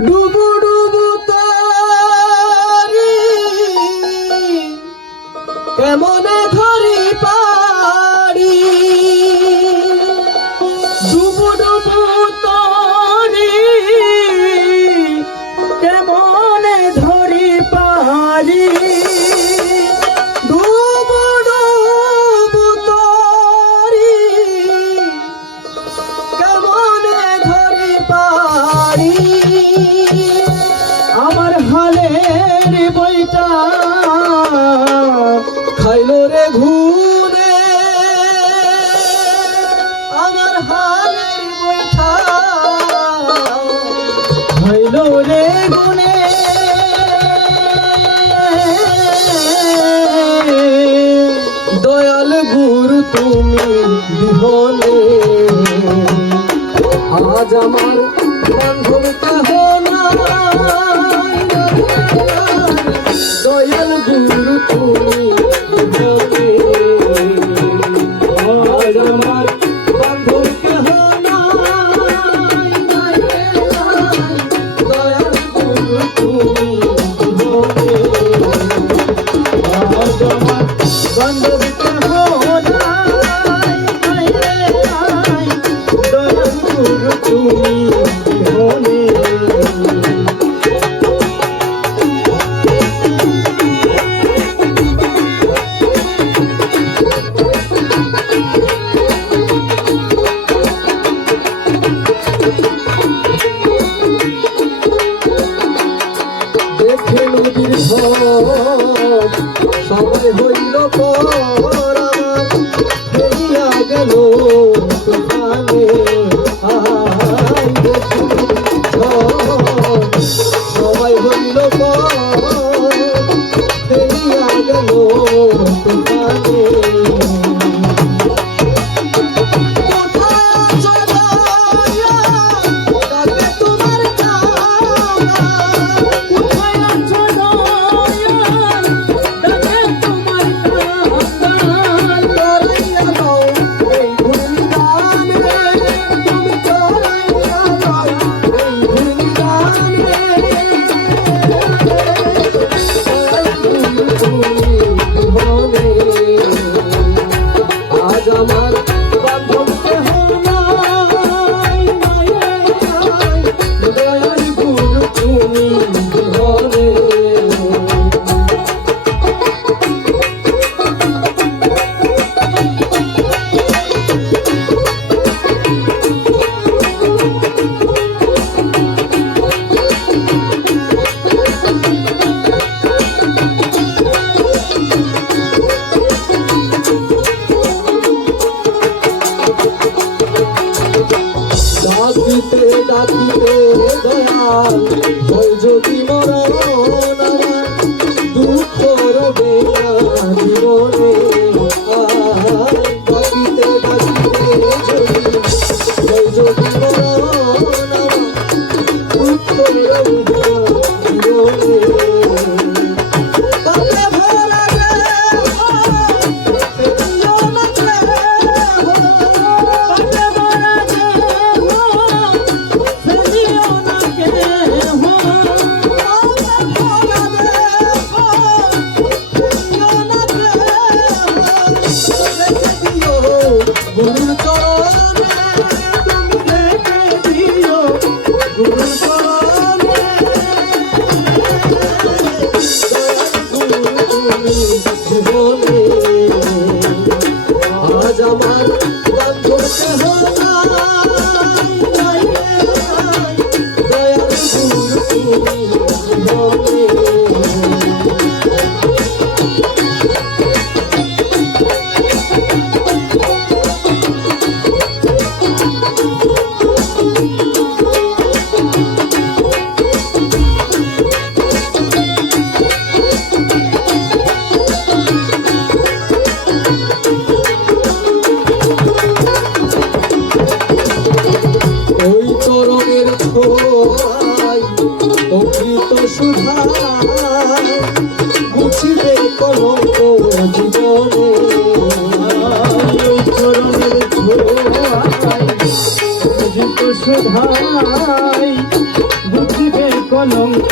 ডুবু ডুবু তারি কেমনে ধরি পারি ডুবু ডুবু তারি কেমনে ধরি পারি ডুবু ডুবু তারি কেমনে ধরি পারি আমার হালের বইটা খাইলো রে ঘুরে আমার হালের বইটা খাইলো রে গুনে দয়াল গুরু তুমি বিহনে আজ আমার বান্ধব কেহ নাই দয়াল গুরু তুমি বিহনে আজ আমার বান্ধব কেহ নাই দয়াল গুরু তুমি বিহনে আজ আমার বান্ধব কেহ তুমি বিহনে দেখে নদীর সবাই হইল পর আমার ফেরিয়া গেল তুফানে সবাই হইল ফেরিয়া গেল তুফানে ডাকিতে ডাকিতে দয়াল হয় যদি মরণ আমার দুঃখ রবে না জীবনে ডাকিতে ডাকিতে হয় যদি মরণ আমার দুঃখ রবে না জীবনে আজ আমার বান্ধব কেহ নাই দয়াল গুরু তুমি বিহনে অমৃত সুধায় মুছিবে কলঙ্ক জীবনে চরণের ছোঁয়ায় অমৃত সুধায় মুছিবে কলঙ্ক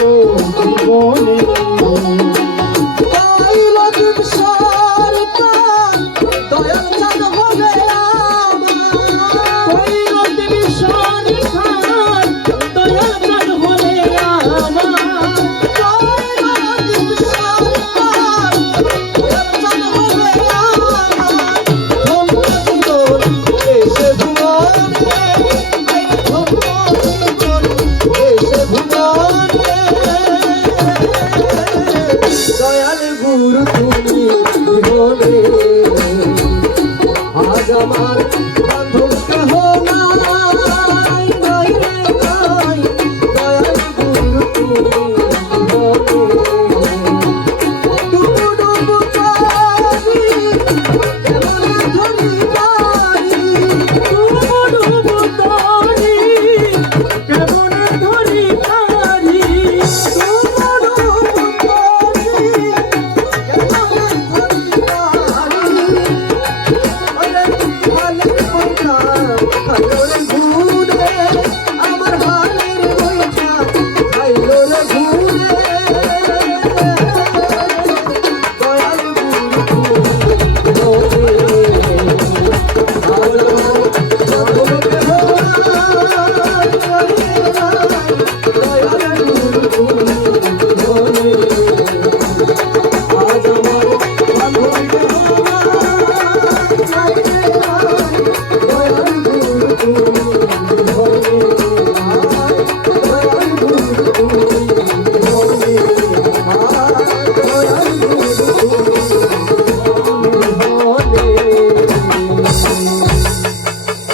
জীবনে আজ আমার বান্ধব কেহ নাই, নাই রে নাই, দয়াল গুরু তুমি।